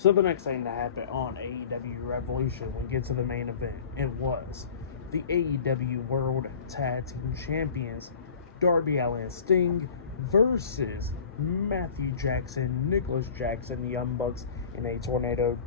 So the next thing that happened on AEW Revolution, we get to the main event, it was the AEW World Tag Team Champions, Darby Allin and Sting versus Matthew Jackson, Nicholas Jackson, the Young Bucks in a tornado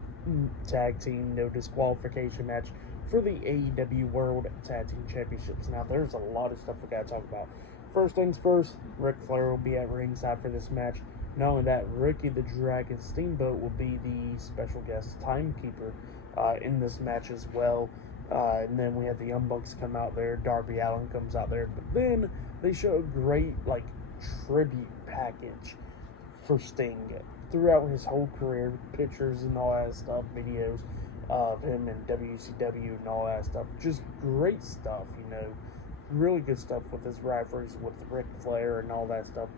tag team no disqualification match for the AEW World Tag Team Championships. Now there's a lot of stuff we gotta talk about. First things first, Ric Flair will be at ringside for this match. Not only that, Ricky the Dragon Steamboat will be the special guest timekeeper in this match as well. And then we have the Young Bucks come out there. Darby Allin comes out there. But then they show a great tribute package for Sting throughout his whole career, pictures and all that stuff, videos of him in WCW and all that stuff. Just great stuff, really good stuff with his rivalries with Ric Flair and all that stuff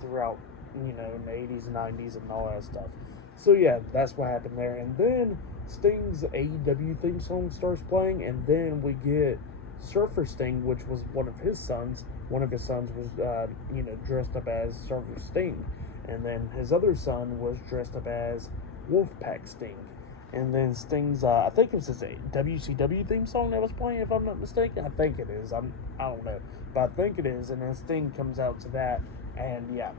throughout, in the 80s and 90s and all that stuff. So yeah, that's what happened there. And then Sting's AEW theme song starts playing, and then we get Surfer Sting, which was one of his sons. One of his sons was, dressed up as Surfer Sting. And then his other son was dressed up as Wolfpack Sting. And then Sting's, I think it was his WCW theme song that was playing, if I'm not mistaken. I think it is. I don't know. But I think it is. And then Sting comes out to that. And yeah,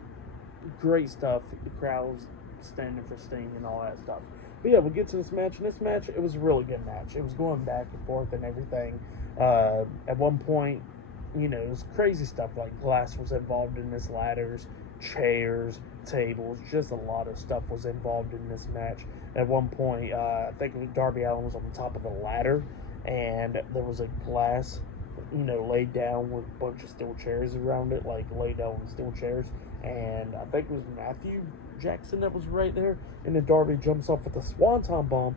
great stuff. The crowd's standing for Sting and all that stuff. But yeah, we'll get to this match. And this match, it was a really good match. It was going back and forth and everything. At one point, it was crazy stuff. Like glass was involved in this, ladders, chairs, tables, just a lot of stuff was involved in this match. At one point, I think it was Darby Allin was on the top of the ladder, and there was a glass, laid down with a bunch of steel chairs around it, laid down on steel chairs, and I think it was Matthew Jackson that was right there, and then Darby jumps off with a swanton bomb.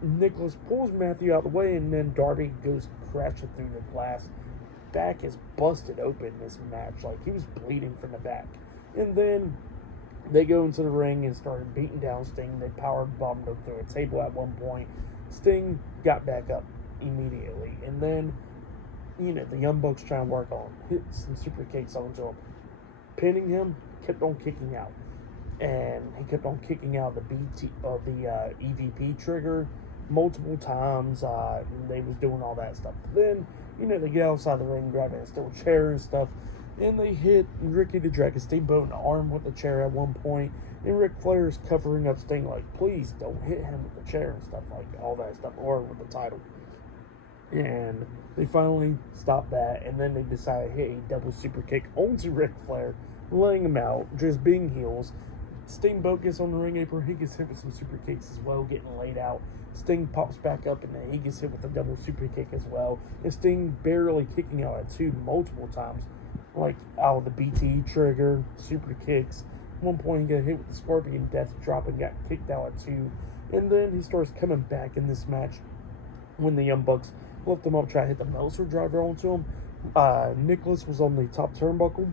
Nicholas pulls Matthew out of the way, and then Darby goes crashing through the glass. Back is busted open in this match, he was bleeding from the back. And then they go into the ring and started beating down Sting. They power bombed him through a table at one point. Sting got back up immediately. And then, the Young Bucks trying to work on hit some super kicks onto him. Pinning him, kept on kicking out. And he kept on kicking out the EVP trigger multiple times. They was doing all that stuff. Then, they get outside the ring, grabbing a steel chair and stuff. And they hit Ricky the Dragon Steamboat in the arm with the chair at one point. And Ric Flair is covering up Sting, please don't hit him with the chair and stuff, all that stuff, or with the title. And they finally stopped that, and then they decided to hit a double super kick onto Ric Flair, laying him out, just being heels. Steamboat gets on the ring apron, he gets hit with some super kicks as well, getting laid out. Sting pops back up, and then he gets hit with a double super kick as well. And Sting barely kicking out at two multiple times. Out of the BT trigger, super kicks. At one point, he got hit with the Scorpion Death Drop and got kicked out at two. And then he starts coming back in this match when the Young Bucks lift him up, try to hit the Meltzer driver onto him. Nicholas was on the top turnbuckle.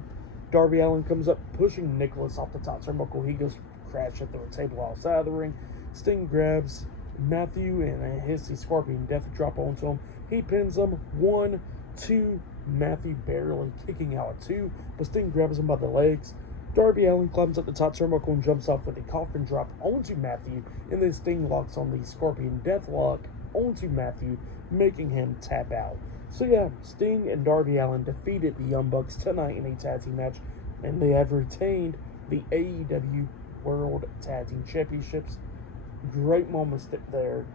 Darby Allin comes up, pushing Nicholas off the top turnbuckle. He goes crashing through a table outside of the ring. Sting grabs Matthew and hits the Scorpion Death Drop onto him. He pins him. 1, 2. Matthew barely kicking out at two, but Sting grabs him by the legs. Darby Allin climbs up the top turnbuckle and jumps off with a coffin drop onto Matthew, and then Sting locks on the Scorpion Deathlock onto Matthew, making him tap out. So yeah, Sting and Darby Allin defeated the Young Bucks tonight in a tag team match, and they have retained the AEW World Tag Team Championships. Great moments there.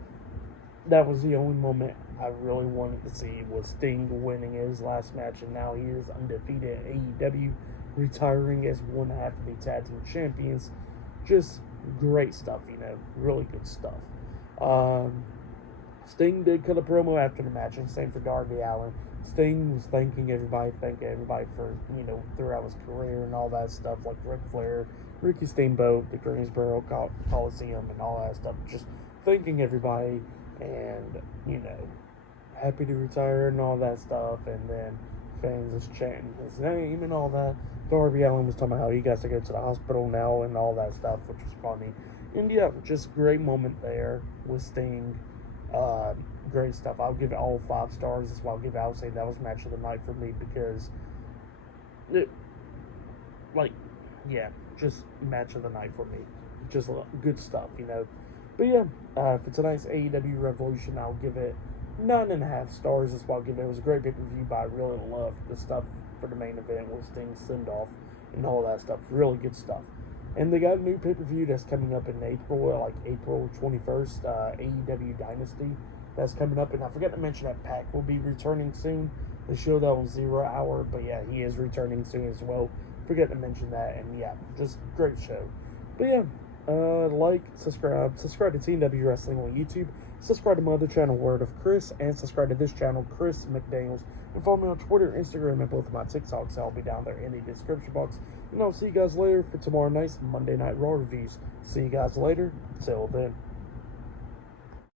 That was the only moment I really wanted to see, was Sting winning his last match, and now he is undefeated at AEW, retiring as one half of the tag team champions. Just great stuff, really good stuff. Sting did cut a promo after the match, and same for Darby Allin. Sting was thanking everybody for, throughout his career and all that stuff, like Ric Flair, Ricky Steamboat, the Greensboro Coliseum, and all that stuff. Just thanking everybody. And, happy to retire and all that stuff. And then fans is chanting his name and all that. Darby Allin was talking about how he got to go to the hospital now and all that stuff, which was funny. And yeah, just great moment there with Sting. Great stuff. I'll give it all 5 stars. That's why I'll say that was match of the night for me, because just match of the night for me. Just good stuff, But yeah, for tonight's AEW Revolution, I'll give it 9.5 stars. That's why I'll give it. It was a great pay-per-view, but I really loved the stuff for the main event with Sting's send-off and all that stuff. Really good stuff. And they got a new pay-per-view that's coming up in April, like April 21st, AEW Dynasty. That's coming up, and I forgot to mention that Pac will be returning soon. They showed that on 0 Hour, but yeah, he is returning soon as well. Forget to mention that, and yeah, just great show. But yeah, like, subscribe to TNW Wrestling on YouTube, subscribe to my other channel, Word of Chris, and subscribe to this channel, Chris McDaniels, and follow me on Twitter, Instagram, and both of my TikToks. I'll be down there in the description box. And I'll see you guys later for tomorrow night's Monday Night Raw reviews. See you guys later. Till then.